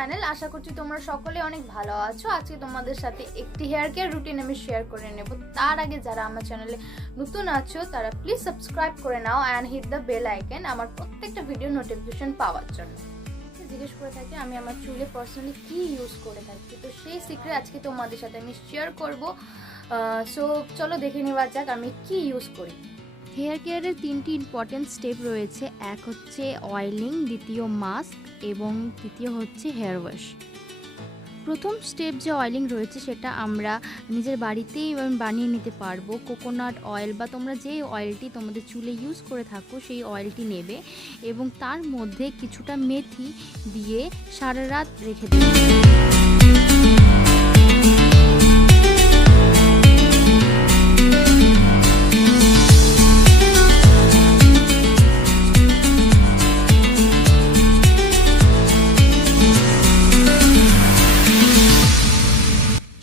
Channel. আশা করছি তোমরা সকলে অনেক ভালো আছো। আজকে তোমাদের সাথে একটি হেয়ার কেয়ার রুটিন আমি শেয়ার করে নেব। তার আগে যারা আমার চ্যানেলে নতুন আছো তারা প্লিজ সাবস্ক্রাইব করে নাও and hit the bell icon আমার প্রত্যেকটা ভিডিও নোটিফিকেশন পাওয়ার জন্য। জিজ্ঞেস করে থাকি আমি আমার চুলে পার্সোনালি কি ইউজ করে থাকি, তো সেই সিক্রেট আজকে তোমাদের সাথে আমি শেয়ার করব। সো চলো দেখে নেওয়া যাক আমি কি ইউজ করি। হেয়ার কেয়ারের 3টি ইম্পর্টেন্ট স্টেপ রয়েছে। এক হচ্ছে অয়েলিং, দ্বিতীয় মাস্ক এবং তৃতীয় হচ্ছে হেয়ার ওয়াশ। প্রথম স্টেপ যে অয়েলিং রয়েছে সেটা আমরা নিজের বাড়িতেই বানিয়ে নিতে পারবো। কোকোনাট অয়েল বা তোমরা যে অয়েলটি তোমাদের চুলে ইউজ করে থাকো সেই অয়েলটি নেবে এবং তার মধ্যে কিছুটা মেথি দিয়ে সারা রাত রেখে দেবে।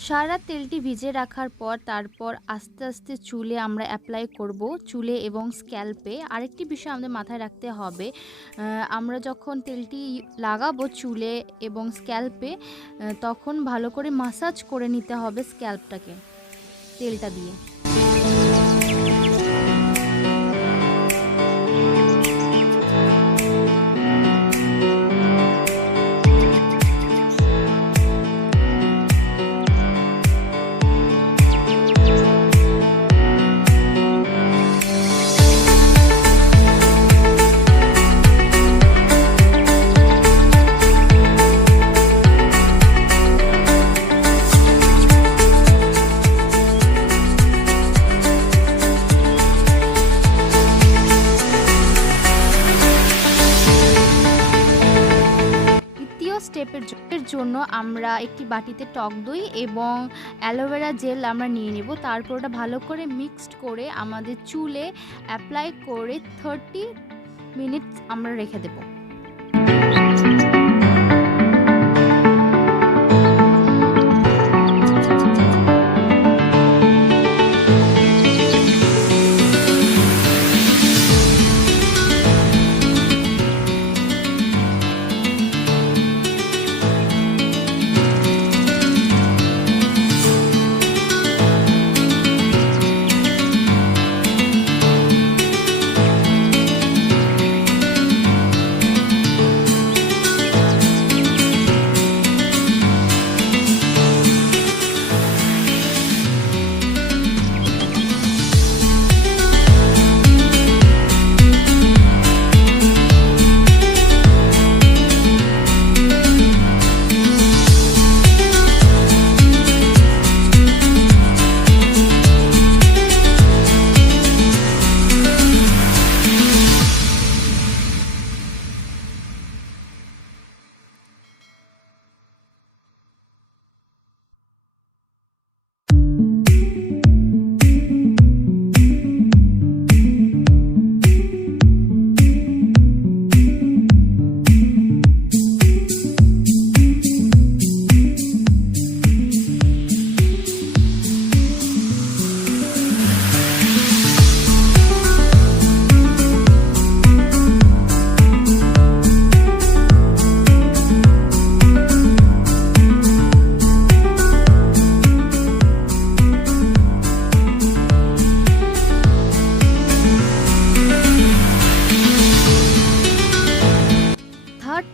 সারা তেলটি ভিজে রাখার পর তারপর আস্তে আস্তে চুলে আমরা অ্যাপ্লাই করব, চুলে এবং স্ক্যাল্পে। আরেকটি বিষয় আমাদের মাথায় রাখতে হবে, আমরা যখন তেলটি লাগাবো চুলে এবং স্ক্যাল্পে তখন ভালো করে মাসাজ করে নিতে হবে স্ক্যাল্পটাকে তেলটা দিয়ে। স্টেপের জন্য আমরা একটি বাটিতে টক দই এবং অ্যালোভেরা জেল আমরা নিয়ে নেব। তারপর ওটা ভালো করে মিক্সড করে আমাদের চুলে অ্যাপ্লাই করে 30 মিনিটস আমরা রেখে দেব।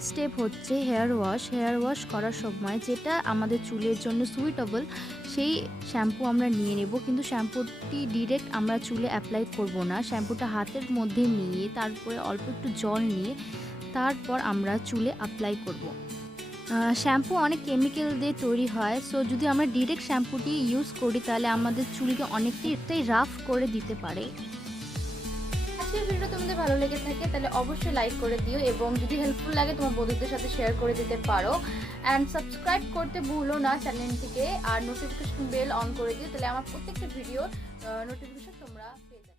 স্টেপ হচ্ছে হেয়ার ওয়াশ। হেয়ার ওয়াশ করার সময় যেটা আমাদের চুলের জন্য সুইটেবল সেই শ্যাম্পু আমরা নিয়ে নেব, কিন্তু শ্যাম্পুটি ডিরেক্ট আমরা চুলে অ্যাপ্লাই করব না। শ্যাম্পুটা হাতের মধ্যে নিয়ে তারপরে অল্প একটু জল নিয়ে তারপর আমরা চুলে অ্যাপ্লাই করব। শ্যাম্পু অনেক কেমিক্যাল দিয়ে তৈরি হয়, সো যদি আমরা ডিরেক্ট শ্যাম্পুটি ইউজ করি তাহলে আমাদের চুলকে অনেকটাই রাফ করে দিতে পারে। আজকের ভিডিও তোমাদের ভালো লেগে থাকে তাহলে অবশ্যই লাইক করে দিও এবং যদি হেল্পফুল লাগে তোমার বন্ধুদের সাথে শেয়ার করে দিতে পারো অ্যান্ড সাবস্ক্রাইব করতে ভুলো না চ্যানেলটিকে, আর নোটিফিকেশন বেল অন করে দিও, তাহলে আমার প্রত্যেকটা ভিডিওর নোটিফিকেশন তোমরা পেয়ে যাবে।